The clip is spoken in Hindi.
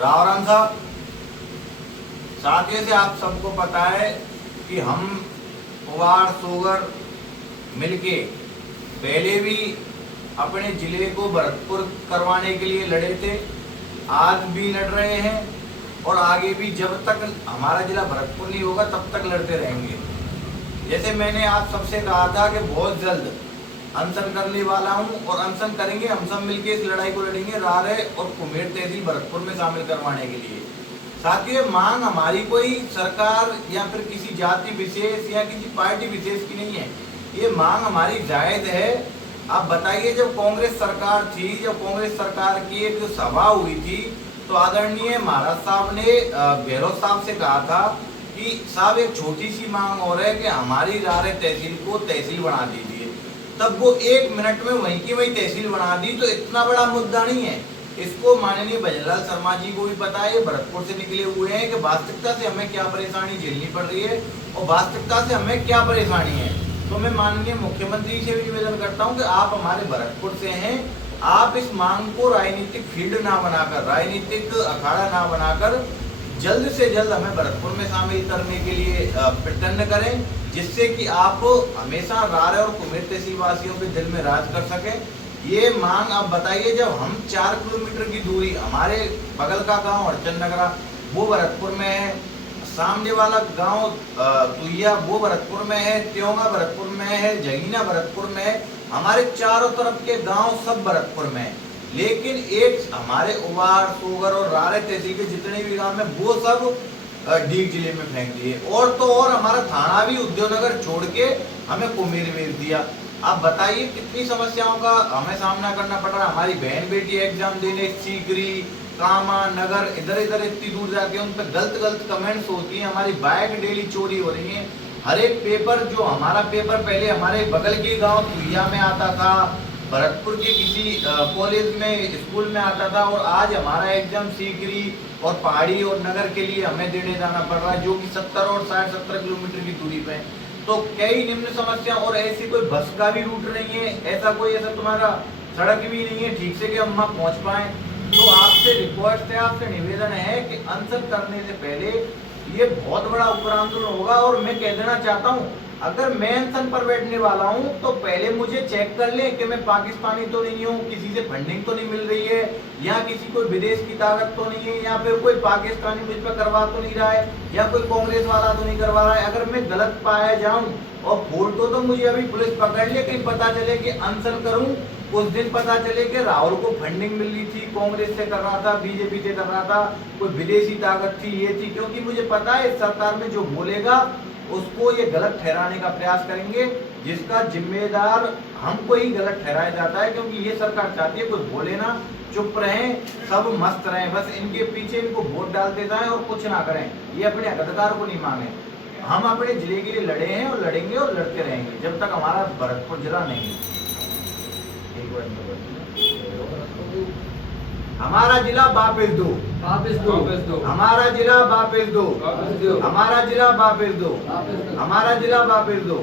रावराम साहब, साथियों से आप सबको पता है कि हम पुवाड़ सोगर मिलके पहले भी अपने जिले को भरतपुर करवाने के लिए लड़े थे, आज भी लड़ रहे हैं और आगे भी जब तक हमारा जिला भरतपुर नहीं होगा तब तक लड़ते रहेंगे। जैसे मैंने आप सबसे कहा था कि बहुत जल्द अनशन करने वाला हूं और अनशन करेंगे, हम सब मिलके इस लड़ाई को लड़ेंगे रारे और कुम्हेर तहसील भरतपुर में शामिल करवाने के लिए। साथियों, मांग हमारी कोई सरकार या फिर किसी जाति विशेष या किसी पार्टी विशेष की नहीं है, ये मांग हमारी जायज है। आप बताइए, जब कांग्रेस सरकार थी, जब कांग्रेस सरकार की एक सभा हुई थी तो आदरणीय महाराज साहब ने भैरव साहब से कहा था कि साहब एक छोटी सी मांग और है कि हमारी रारे तहसील को तहसील बना दीजिए। तब वो 1 मिनट में वहीं की वहीं तहसील बना दी। तो इतना बड़ा मुद्दा नहीं है, इसको माननीय भजनलाल शर्मा जी को भी पता है, भरतपुर से निकले हुए हैं कि वास्तविकता से हमें क्या परेशानी झेलनी पड़ रही है और वास्तविकता से हमें क्या परेशानी है। तो मैं माननीय मुख्यमंत्री से भी निवेदन करता हूं कि आप हमारे भरतपुर से हैं, आप इस मांग को राजनीतिक फील्ड ना बनाकर, राजनीतिक अखाड़ा ना बनाकर जल्द से जल्द हमें भरतपुर में शामिल करने के लिए प्रयत्न करें, जिससे कि आप हमेशा रारे और कुम्हेर तहसील वासियों के दिल में राज कर सकें। ये मांग आप बताइए, जब हम 4 किलोमीटर की दूरी, हमारे बगल का गांव अड़चन नगरा वो भरतपुर में है, सामने वाला गांव तुहिया वो भरतपुर में है, त्योंगा भरतपुर में है, जगीना भरतपुर में है, हमारे चारों तरफ के गांव सब भरतपुर में है। लेकिन एक हमारे उबाड़ सोगर और रारे तहसील के जितने भी गांव में वो सब डीग जिले में फेंक दिए, और तो और हमारा थाना भी उद्योगनगर छोड़ के हमें कुम्हेर भेज दिया। आप बताइए कितनी समस्याओं का हमें सामना करना पड़ रहा है। हमारी बहन बेटी एग्जाम देने सीकरी, कामा, नगर इधर इधर इतनी दूर जाके उन पर गलत कमेंट्स होती हैं, हमारी बाइक डेली चोरी हो रही है। हर एक पेपर, जो हमारा पेपर पहले हमारे बगल के गांव तुहिया में आता था, भरतपुर के किसी कॉलेज में, स्कूल में आता था, और आज हमारा एग्जाम सीकरी और पहाड़ी और नगर के लिए हमें देने जाना पड़ रहा है, जो कि 70 और 60-70 किलोमीटर की दूरी पे। तो कई निम्न समस्या, और ऐसी कोई बस का भी रूट नहीं है, ऐसा तुम्हारा सड़क भी नहीं है ठीक से कि हम वहाँ पहुँच पाए। तो आपसे रिक्वेस्ट है, आपसे निवेदन है कि अनशन करने से पहले ये बहुत बड़ा उपरांदोलन होगा। और मैं कह देना चाहता हूँ, अगर मैं अनशन पर बैठने वाला हूँ तो पहले मुझे चेक कर लें कि मैं पाकिस्तानी तो नहीं हूँ, किसी से फंडिंग तो नहीं मिल रही है, या किसी कोई विदेश की ताकत तो नहीं है, या फिर कोई पाकिस्तानी मुझ पर करवा तो नहीं रहा है, या कोई कांग्रेस वाला तो नहीं करवा रहा है। अगर मैं गलत पाया जाऊँ और फोटो तो मुझे अभी पुलिस पकड़ ले, कहीं पता चले कि अनशन करूँ, उस दिन पता चले कि राहुल को फंडिंग मिल रही थी, कांग्रेस से कर रहा था, बीजेपी से कर रहा था, कोई विदेशी ताकत थी, ये थी। क्योंकि मुझे पता है इस सरकार में जो बोलेगा उसको ये गलत ठहराने का प्रयास करेंगे, जिसका जिम्मेदार हमको ही गलत ठहराया जाता है। क्योंकि ये सरकार चाहती है कुछ बोले ना, चुप रहें, सब मस्त रहें, बस इनके पीछे इनको वोट डालते जाएं और कुछ ना करें, ये अपने अधिकार को नहीं मांगे। हम अपने जिले के लिए लड़े हैं और लड़ेंगे और लड़ते रहेंगे जब तक हमारा भरतपुर जिला नहीं। हमारा जिला वापस दो, हमारा जिला वापस दो, हमारा जिला वापस दो, हमारा जिला वापस दो।